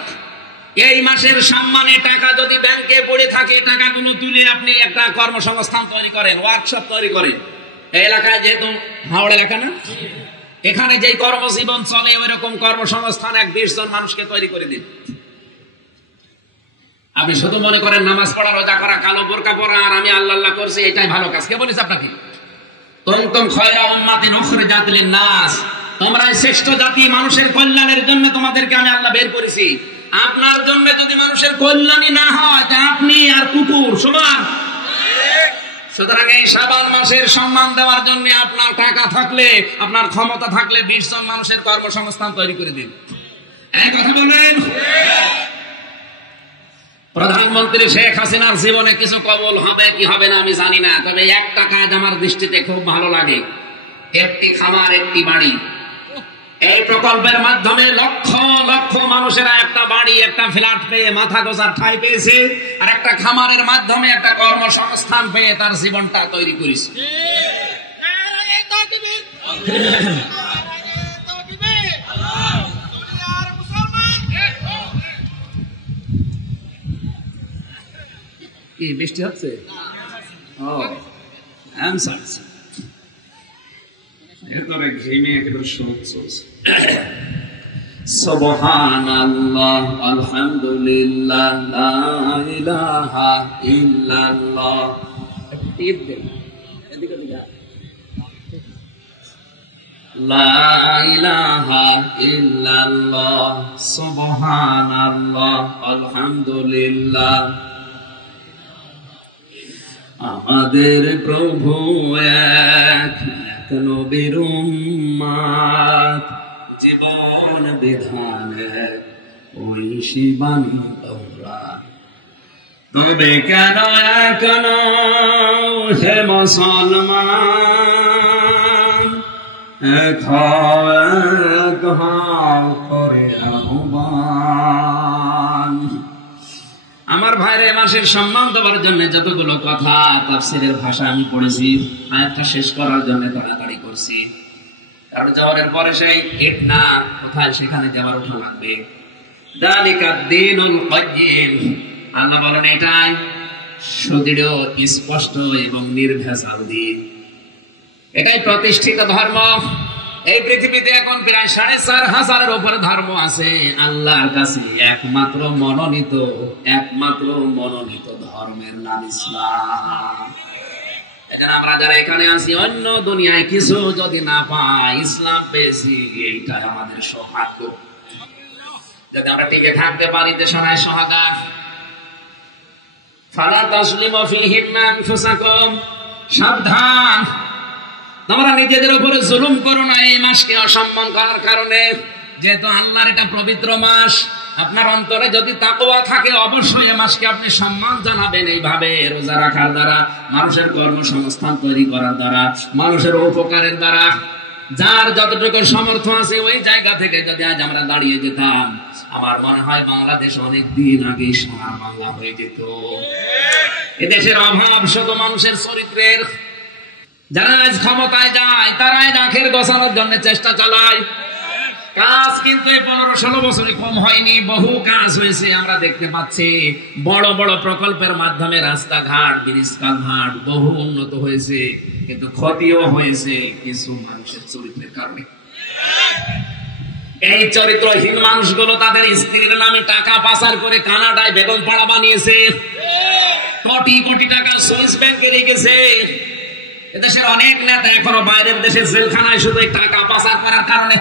এই মাসের সম্মানে টাকা যদি ব্যাংকে পড়ে থাকে, টাকাগুলো তুলে আপনি একটা কর্মসংস্থান তৈরি করেন, ওয়ার্কশপ তৈরি করেন। এই এলাকায় যেহেতু হাওড়া এলাকা না, এখানে যেই কর্মজীবন চলে ওই রকম কর্মসংস্থান 20 জন মানুষকে তৈরি করে দিন। আপনি শুধু মনে করেন নামাজ পড়া, রোজা করা, কালো বোরকা পরা আর আমি আল্লাহ আল্লাহ করছি, এটাই ভালো কাজ। কে বলেছে আপনাকে? কুনতুম খায়রা উম্মাতিন উখরিজাত লিন-নাস, তোমরা শ্রেষ্ঠ জাতি, মানুষের কল্যাণের জন্য তোমাদেরকে আমি আল্লাহ বের করেছি। আপনার জন্য যদি মানুষের কল্যাণই না হয়, তা আপনি আর কুকুর সমান। সুতরাং এই শাবান মাসের সম্মান দেওয়ার জন্য আপনার টাকা থাকলে, আপনার ক্ষমতা থাকলে 20 জন মানুষের কর্মসংস্থান তৈরি করে দিন। এই কথা বলেন। প্রধানমন্ত্রী শেখ হাসিনার জীবনে কিছু কবল হবে কি হবে না আমি জানি না, তবে একটা কাজ আমার দৃষ্টিতে খুব ভালো লাগে, একটি খামার একটি বাড়ি। এই প্রকল্পের মাধ্যমে লক্ষ লক্ষ মানুষেরা একটা বাড়ি, একটা ফ্ল্যাট পেয়ে মাথা গোজার ঠাঁই পেয়েছে, আর একটা খামারের মাধ্যমে একটা কর্মসংস্থান পেয়ে তার জীবনটা তৈরি করেছে। কি বৃষ্টি হচ্ছে? ও এরপরে ঘেমে একটু সুবহানাল্লাহ আলহামদুলিল্লাহ লা ইলাহা ইল্লাল্লাহ। লা ইলাহা ইল্লাল্লাহ সুবহানাল্লাহ আলহামদুলিল্লাহ। আমাদের প্রভু এক, নবীর উম্মত, জীবন বিধানে ওই শিবানী তোমরা। তবে কেন এখন হে মুসলমান, এক করে আহ্বান। আমার ভাইরে, মাসের সম্মান দেওয়ার জন্য যতগুলো কথা তাফসীরের ভাষা আমি পড়েছি, আয়াতটা শেষ করার জন্য তাড়াতাড়ি করছি। কারণ যাওয়ার পরে সেই এক না কোথায় সেখানে যাওয়ার উঠা লাগবে। যালিকাদ দীনুল কাইয়্যিম, আল্লাহ বলেন এটাই সুদৃঢ়, স্পষ্ট এবং নির্ভেজাল দিন, এটাই প্রতিষ্ঠিত ধর্ম। এই পৃথিবীতে এখন প্রায় 4500-এর উপরে ধর্ম আছে। আল্লাহর কাছে একমাত্র মনোনীত ধর্মের নাম ইসলাম। আমরা যারা এখানে আছি, অন্য দুনিয়ায় কিছু যদি না পাই, ইসলাম পেয়েছি, এইটা আমাদের সৌভাগ্য। যদি আমরা টিকে থাকতে পারি দেশায় সোহাগা। ফালা তাসলিমু ফিহিন্না আনফুসাকুম, সাবধান, তোমরা নিজেদের উপরে জুলুম করো না এই মাসকে অসম্মান করার কারণে। যেহেতু আল্লাহর এটা পবিত্র মাস, আপনার অন্তরে যদি তাকওয়া থাকে, অবশ্যই এই মাসকে আপনি সম্মান জানাবেন এইভাবে রোজা রাখার দ্বারা, মানুষের কর্মসংস্থান তৈরি করার দ্বারা, মানুষের উপকারের দ্বারা। যার যতটুকু সামর্থ্য আছে ওই জায়গা থেকে যদি আজ আমরা দাঁড়িয়ে যেতাম, আমার মনে হয় বাংলাদেশ অনেক দিন আগে সোনার বাংলা হয়ে যেত। এদেশের অভাব শুধু মানুষের চরিত্রের। যারা আজ ক্ষমতায় যায় তারাই আখের গোছানোর জন্য চেষ্টা চালায়। কাজ কিন্তু 15-16 বছরে কম হয়নি, বহু কাজ হয়েছে। আমরা দেখতে পাচ্ছি বড় বড় প্রকল্পের মাধ্যমে রাস্তাঘাট, ব্রিজ কালভার্ট বহু উন্নত হয়েছে, কিন্তু ক্ষতিও হয়েছে কিছু মানুষের চরিত্রের কারণে। এই চরিত্রহীন মানুষগুলো তাদের স্ত্রীর নামে টাকা পাচার করে কানাডায় বেগম পাড়া বানিয়েছে, কোটি কোটি টাকা সুইস ব্যাংকে রেখেছে। এদেশের অনেক নেতা এখনো বাইরের দেশে জেলখানায় শুধু টাকা পাচার করার কারণে।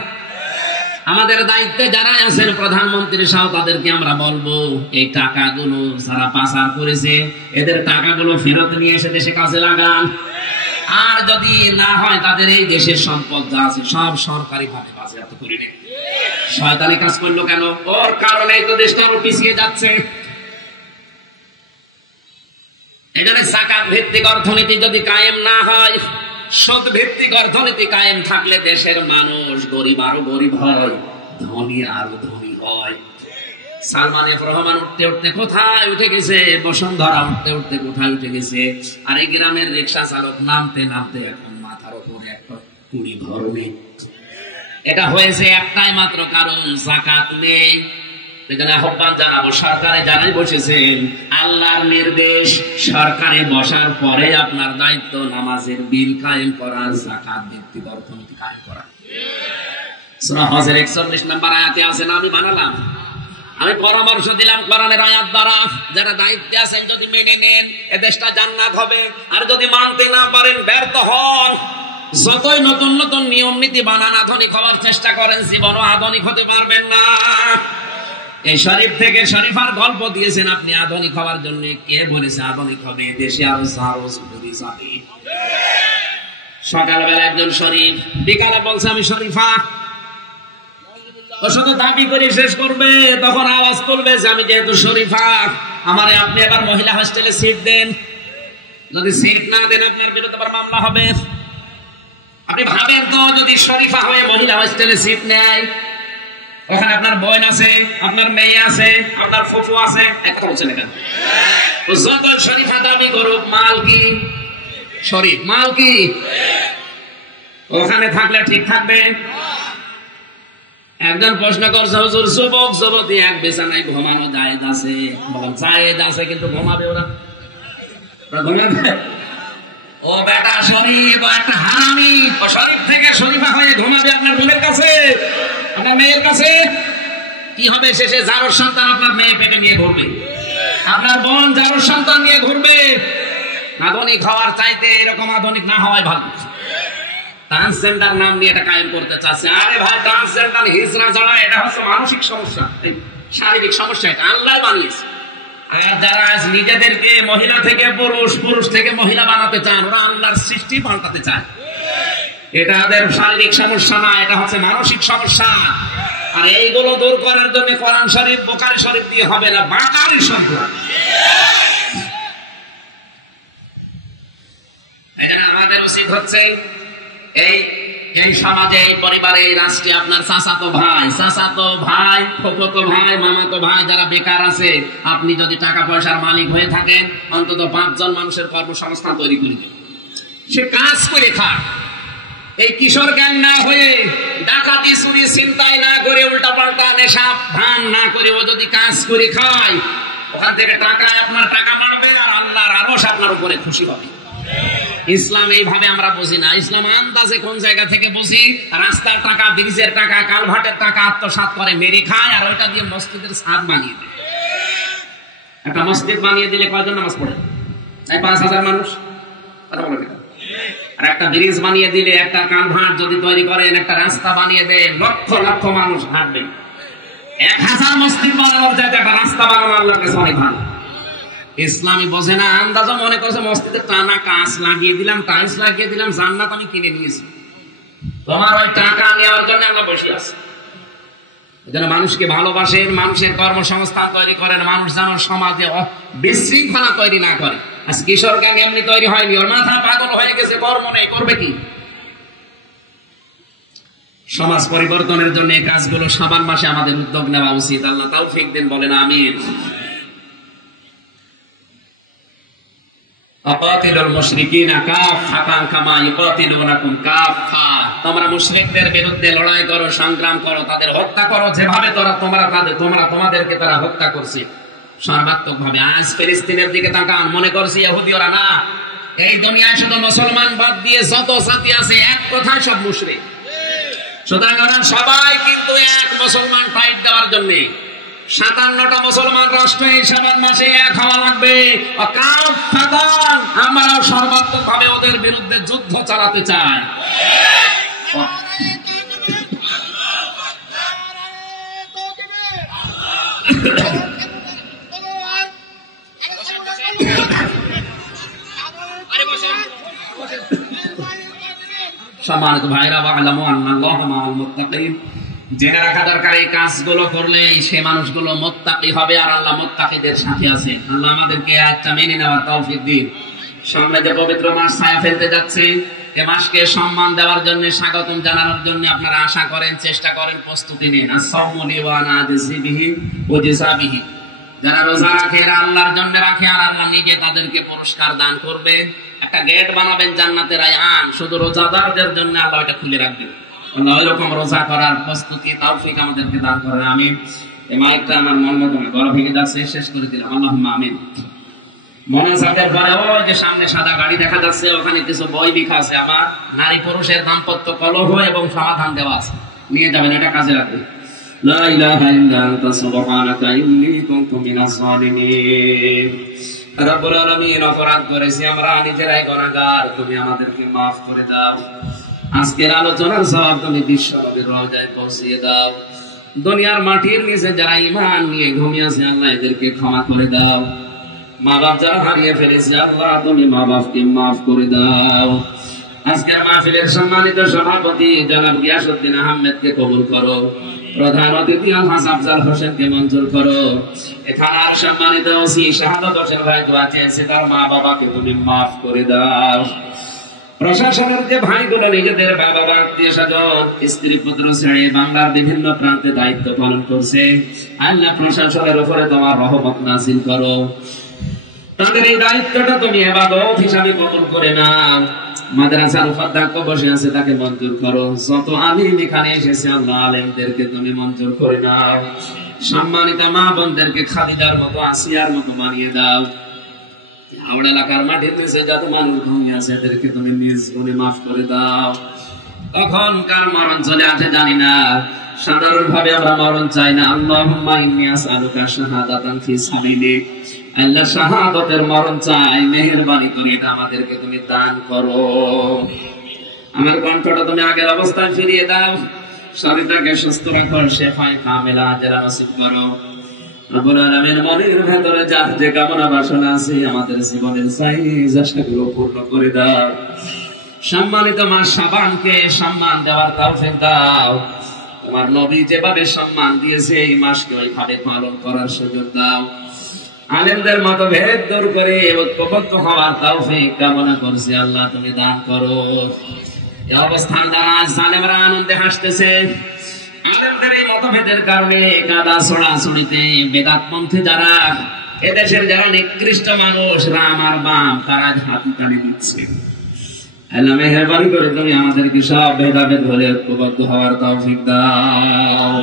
আমাদের দায়িত্বে যারা আছেন, প্রধানমন্ত্রী সহ, তাদেরকে আমরা বলবো এই টাকাগুলো যারা পাচার করেছে এদের টাকাগুলো ফেরত নিয়ে এসে দেশে কাজে লাগান। আর যদি না হয়, তাদের এই দেশের সম্পদ যা আছে সব সরকারি ভাবে বাজেয়াপ্ত করে নেন। শয়তানি কাজ করলো কেন? ওর কারণে তো দেশটা আরো পিছিয়ে যাচ্ছে। এখানে যাকাত ভিত্তিক অর্থনীতি যদি কায়েম না হয়, সুদ ভিত্তিক অর্থনীতি কায়েম থাকলে দেশের মানুষ গরিব আরো গরিব হয়, ধনী আরো ধনী হয়। সালমান এফ রহমান উঠতে উঠতে কোথায় উঠে গেছে, বসুন্ধরা উঠতে উঠতে কোথায় উঠে গেছে, আর এই গ্রামের রিক্সা চালক নামতে নামতে এখন মাথার উপরে একটা কুড়ি ধরবে। এটা হয়েছে একটাই মাত্র কারণ, যাকাত নেই। এখানে আহ্বান জানাবো, সরকারে যারাই বসেছেন, আল্লাহর নির্দেশ, সরকারে বসার পরে আপনার দায়িত্ব নামাজের বিল কায়েম করা, যাকাত ভিত্তিক অর্থনীতি কায়েম করা। সূরা হজের 41 নম্বর আয়াতে আছে না, আমি বানালাম, আমি পরামর্শ দিলাম কোরআনের আয়াত দ্বারা, যারা দায়িত্বে আছেন যদি মেনে নেন এ দেশটা জান্নাত হবে, আর যদি মানতে না পারেন, ব্যর্থ হন, যতই নতুন নতুন নিয়ম নীতি বানান, আধুনিক হওয়ার চেষ্টা করেন, জীবনও আধুনিক হতে পারবেন না। এই শরীফ থেকে শরীফার গল্প দিয়েছেন আপনি আধুনিক হওয়ার জন্য, কে বলেছে আধুনিক হবে? দেশে আরো জারজ ঘুরে যাবে। সকালবেলা একজন শরীফ, বিকালে বলছে আমি শরীফা, ওর সাথে দাবি করে শেষ করবে, তখন আওয়াজ তুলবে যে আমি যেহেতু শরীফা, আমারে আপনি এবার মহিলা হোস্টেলে সিট দেন, যদি সিট না দেন আপনার বিরুদ্ধে আবার মামলা হবে। আপনি ভাবেন তো, যদি শরীফা হয়ে মহিলা হোস্টেলে সিট নেয়, ওখানে আপনার বোন আছে, আপনার মেয়ে আছে, আপনার ফুফু আছে, একটা হচ্ছে না কেন? যত শরীফা দাবি করুক, মাল কি শরীফ, মাল কি ওখানে থাকলে ঠিক থাকবে? একজন প্রশ্ন করছে, হুজুর যুবক যুবতী এক বিছানায় ঘুমানো জায়েজ আছে? জায়েজ আছে, কিন্তু ঘুমাবে ওরা, ও বেটা শরীফ, ও একটা হারামি, ও শরীফ থেকে শরীফা হয়ে ঘুমাবে আপনার বোনের কাছে, আপনার মেয়ের কাছে। কি হবে শেষে? জারোর সন্তান আপনার মেয়ে পেটে নিয়ে ঘুরবে, আপনার বোন জারোর সন্তান নিয়ে ঘুরবে। আধুনিক হওয়ার চাইতে এরকম আধুনিক না হওয়াই ভালো। ট্রান্সজেন্ডার নাম নিয়ে এটা কায়েম করতে চাচ্ছে। আরে ভাই, ট্রান্সজেন্ডার হিজড়া ছাড়া, এটা হচ্ছে মানসিক সমস্যা, শারীরিক সমস্যা, এটা আল্লাহ বানিয়েছে। আর যারা আজ নিজেদেরকে মহিলা থেকে পুরুষ, পুরুষ থেকে মহিলা বানাতে চান, ওরা আল্লাহর সৃষ্টি পাল্টাতে চায়। এটা তাদের শারীরিক সমস্যা না, এটা হচ্ছে মানসিক সমস্যা। আর এইগুলো দূর করার জন্য কোরআন শরীফ, বুখারী শরীফ দিয়ে হবে না, বাকারি শব্দ। আমাদের উচিত হচ্ছে এই সমাজে, এই পরিবারে, এই রাষ্ট্রে আপনার চাচাতো ভাই, ফুফাতো ভাই, মামাতো ভাই যারা বেকার আছে, আপনি যদি টাকা পয়সার মালিক হয়ে থাকেন, অন্তত 5 জন মানুষের কর্মসংস্থান তৈরি করে দেন, সে কাজ করে খায়। এই কিশোর জ্ঞান না হয়ে, ডাকাতি চুরি চিন্তায় না করে, উল্টা পাল্টা নেশা ভান না করে, ও যদি কাজ করে খায়, ওখান থেকে টাকায় আপনার টাকা মারবে, আর আল্লাহর আরশ আপনার উপরে খুশি হবে। ইসলাম এইভাবে আমরা বুঝি না। ইসলাম আন্দাজে কোন জায়গা থেকে বুঝি, রাস্তার টাকা, ব্রিজের টাকা, কালভার্টের টাকা আত্মসাৎ করে মেরে খায়, আর ওইটা দিয়ে মসজিদের ছাদ বানিয়ে দেয়। একটা মসজিদ বানিয়ে দিলে কয়জন নামাজ পড়ে? 5,000 মানুষ। আর একটা ব্রিজ বানিয়ে দিলে, একটা কালভার্ট যদি তৈরি করেন, একটা রাস্তা বানিয়ে দেয়, লক্ষ লক্ষ মানুষ হাঁটবে। 1000 মসজিদ বানানোর চাইতে একটা রাস্তা বানানো আল্লাহর কাছে অনেক ভালো। ইসলামী বোঝে না, আন্দাজে মনে করছে মসজিদে টানা কাঁচ লাগিয়ে দিলাম, টাইলস লাগিয়ে দিলাম, জান্নাত আমি কিনে নিয়েছি। তোমার ওই টাকা নেওয়ার জন্য আমরা বসে আছি। এজন্য মানুষকে ভালোবাসেন, মানুষের কর্মসংস্থান তৈরি করেন, মানুষ যেন সমাজে বিশৃঙ্খলা তৈরি না করে। আজ কিশোর গ্যাং এমনি তৈরি হয়নি, ওর মাথা পাগল হয়ে গেছে, কর্ম নেই, করবে কি? সমাজ পরিবর্তনের জন্য এই কাজগুলো শাবান মাসে আমাদের উদ্যোগ নেওয়া উচিত। আল্লাহ তৌফিক দেন, বলেন আমিন। তোমরা মুশরিকদের বিরুদ্ধে লড়াই করো, সংগ্রাম করো, তাদের হত্যা করো, যেভাবে তোমাদেরকে তারা হত্যা করছে সর্বাত্মক ভাবে। আজ ফিলিস্তিনের দিকে তাকান, মনে করছি ইহুদিরা না, এই দুনিয়ায় শুধু মুসলমান বাদ দিয়ে যত জাতি আছে, এক কথায় সব মুশরিক। সুতরাং ওরা সবাই কিন্তু এক মুসলমান ফাইট দেওয়ার জন্য 57টা মুসলমান রাষ্ট্র এই শাবান মাসে এক হওয়া লাগবে। আমরা সর্বাত্মক ভাবে ওদের বিরুদ্ধে যুদ্ধ চালাতে চাই। সম্মানিত ভাইরা, ওয়া'লামু আন্নাল্লাহা মা'আল মুত্তাকিন, জেনে রাখা দরকার এই কাজগুলো করলে সে মানুষগুলো মুত্তাকি হবে, আর আল্লাহ মুত্তাকিদের সাথে আছে। আল্লাহ আমাদেরকে আয়াতটা মেনে নেওয়ার তৌফিক দিন। সামনে যে পবিত্র মাস ছায়া ফেলতে যাচ্ছে, এ মাসকে সম্মান দেওয়ার জন্য, স্বাগতম জানানোর জন্য আপনারা আশা করেন, চেষ্টা করেন, প্রস্তুতি নিন। যারা রোজা রাখে এরা আল্লাহর জন্য রাখে, আর আল্লাহ নিজে তাদেরকে পুরস্কার দান করবে। একটা গেট বানাবেন জান্নাতের রায়হান, শুধু রোজাদারদের জন্য আল্লাহ এটা খুলে রাখবেন। আল্লাহ ওইরকম রোজা করার প্রস্তুতি তৌফিক আমাদেরকে দান করেন। আমিন। এই মাইকটা আমার মন মতো গলা ভেঙে যাচ্ছে, শেষ করে দিলাম। আল্লাহুম্মা আমিন। মোনাজাতের পরে ওই যে সামনে সাদা গাড়ি দেখা যাচ্ছে, ওখানে কিছু বই লেখা আছে আমার, নারী পুরুষের দাম্পত্য কলহ এবং সমাধান দেওয়া আছে, নিয়ে যাবেন, এটা কাজে রাখবেন। লা ইলাহা ইল্লা আনতা সুবহানাকা ইন্নী কুনতু মিনাজ জালিমিন। রব্বুল আলামিন, অপরাধ করেছি আমরা, নিজেরাই গুনাহগার, তুমি আমাদেরকে মাফ করে দাও। আজকের আলোচনার সওয়াব তুমি বিশ্বনবীর রওজায় পৌঁছিয়ে দাও। দুনিয়ার মাটির নিচে যারা ঈমান নিয়ে ঘুমিয়েছে আল্লাহ এদেরকে ক্ষমা করে দাও। মা বাপ যারা হারিয়ে ফেলেছে আল্লাহ তুমি মা বাপকে মাফ করে দাও। আজকের মাহফিলের সম্মানিত সভাপতি জনাব গিয়াসউদ্দিন আহমেদকে কবুল করো। প্রধান অতিথি আলহাজ আফজাল হোসেনকে মঞ্জুর করো। এখানে সম্মানিত ওসি শাহাদাত হোসেন ভাই দোয়া চেয়েছে, তার মা বাবাকে তুমি মাফ করে দাও। প্রশাসনের যে ভাইগুলো নিজেদের বাবা আত্মীয় স্বজন স্ত্রী পুত্র ছেড়ে বাংলার বিভিন্ন প্রান্তে দায়িত্ব পালন করছে, আল্লাহ প্রশাসনের উপরে তোমার রহমত নাযিল করো। তাদের এই দায়িত্বটা তুমি ইবাদত হিসাবে কবুল করে নাও। মাদ্রাসার উপাধ্যক্ষ বসে আছে, তাকে মঞ্জুর করো। যত আলিম এখানে এসেছে আল্লাহ আলিমদেরকে তুমি মঞ্জুর করে নাও। সম্মানিত মা বোনদেরকে খাদিজার মতো, আসিয়ার মতো বানিয়ে দাও। হাওড়া এলাকার মাটিতে যত মানুষ ঘুমিয়ে আছে এদেরকে তুমি নিজ গুণে মাফ করে দাও। কখন কার মরণ চলে আসে জানি না, সাধারণ ভাবে আমরা মরণ চাই না। আল্লাহুম্মা ইন্নী আসআলুকা শাহাদাতান ফি সাবিলিক, আল্লাহ শাহাদাতের মরণ চাই, মেহেরবানি করে এটা আমাদেরকে তুমি দান করো। আমার কণ্ঠটা তুমি আগের অবস্থায় ফিরিয়ে দাও, শরীরটাকে সুস্থ রাখো, শেফায়ে কামিলা আজরা নসিব করো। রব্বুল আলামিন, মনের ভেতরে যার যে কামনা বাসনা আছে আমাদের জীবনের চাহিদা সেগুলো পূর্ণ করে দাও। সম্মানিত মাস শাবানকে সম্মান দেওয়ার তৌফিক দাও। তোমার নবী যেভাবে সম্মান দিয়েছে এই মাসকে ওইভাবে পালন করার সুযোগ দাও। আলেমদের মতভেদ দূর করে ঐক্যবদ্ধ হওয়ার তৌফিক কামনা করছি আল্লাহ তুমি দান করো। এই অবস্থান দ্বারা জালেমরা আনন্দে হাসতেছে। আলেমদের এই মতভেদের কারণে কাদা ছড়াছড়িতে বেদাতপন্থী যারা, এদেশের যারা নিকৃষ্ট মানুষ রাম আর বাম, তারা হাতি টানে দিচ্ছে। আল্লাহ মেহেরবানি করে তুমি আমাদেরকে সব ভেদাভেদ ধরে ঐক্যবদ্ধ হওয়ার তৌফিক দাও।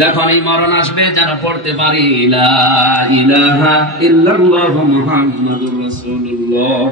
যখন এই মরণ আসবে যেন পড়তে পারি লা ইলাহা ইল্লাল্লাহু মুহাম্মাদুর রাসূলুল্লাহ।